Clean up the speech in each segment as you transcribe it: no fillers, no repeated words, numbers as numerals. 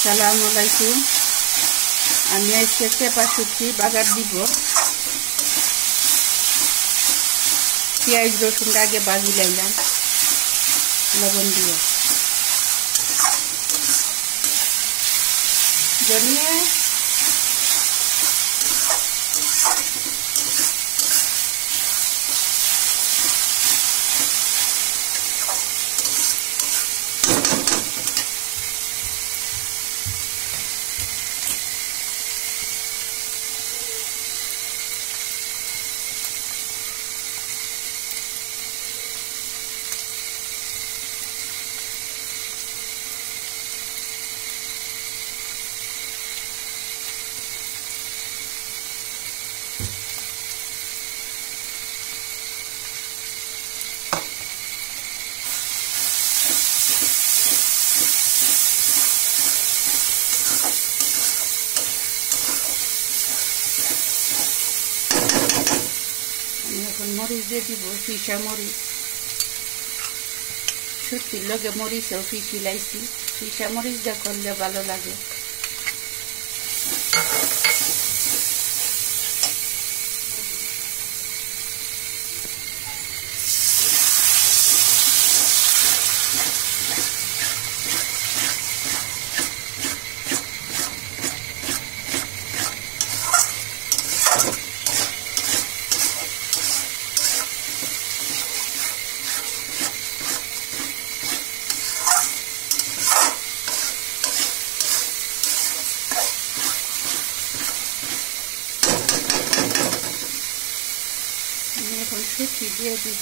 আসসালামু আলাইকুম। আমি আজকে চেপা শুটকি বাগার দিব। পেঁয়াজ রসুনটা আগে বাজি লাইলাম লবণ দিয়ে। জনিয়ে এখন মরিচ দিয়ে দিব, ফিসা মরিচ। শুটকির লগে মরিচও ফিসি লাইছি। ফিসা মরিচ দিয়ে করলে ভালো লাগে। এখন শুটকি দিয়ে দিব।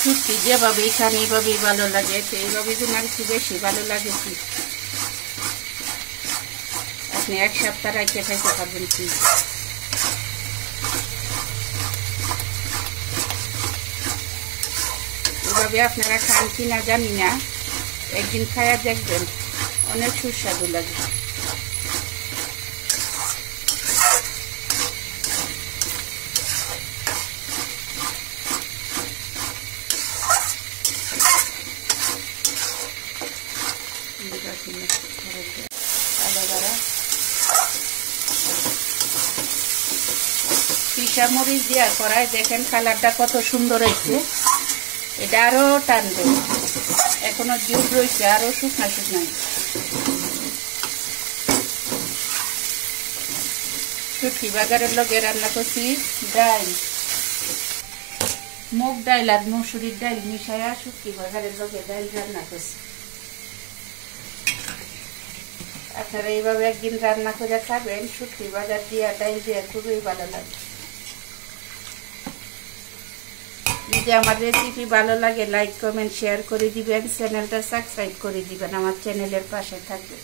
শুটকি যেভাবে এখানে এইভাবেই ভালো লাগে, তো এইভাবে যেন আর একটু বেশি ভালো লাগে। কি আপনি এক সপ্তাহ রাখতে খাইতে পারবেন। কি এভাবে আপনারা খান কিনা জানি না, একদিন খায়া দেখবেন, অনেক সুস্বাদু লাগে। ফিসা মরিচ দিয়া করায় দেখেন কালারটা কত সুন্দর হয়েছে। এটা আরো টানবে, এখনো জুট রয়েছে, আরো শুকনা শুকনা। শুটকি বাগারের লগে রান্না করছি ডাল, মুগ ডাল আর মসুরির ডাল মিশাইয়া শুটকি বাগারের লগে ডাল রান্না করছি। আপনারা এইভাবে একদিন রান্না করে খাবেন, শুটকি বাগার দিয়া ডাল দিয়া খুবই ভালো লাগে। যদি আমার রেসিপি ভালো লাগে লাইক কমেন্ট শেয়ার করে দিবেন, চ্যানেলটা সাবস্ক্রাইব করে দিবেন, আমার চ্যানেলের পাশে থাকবেন।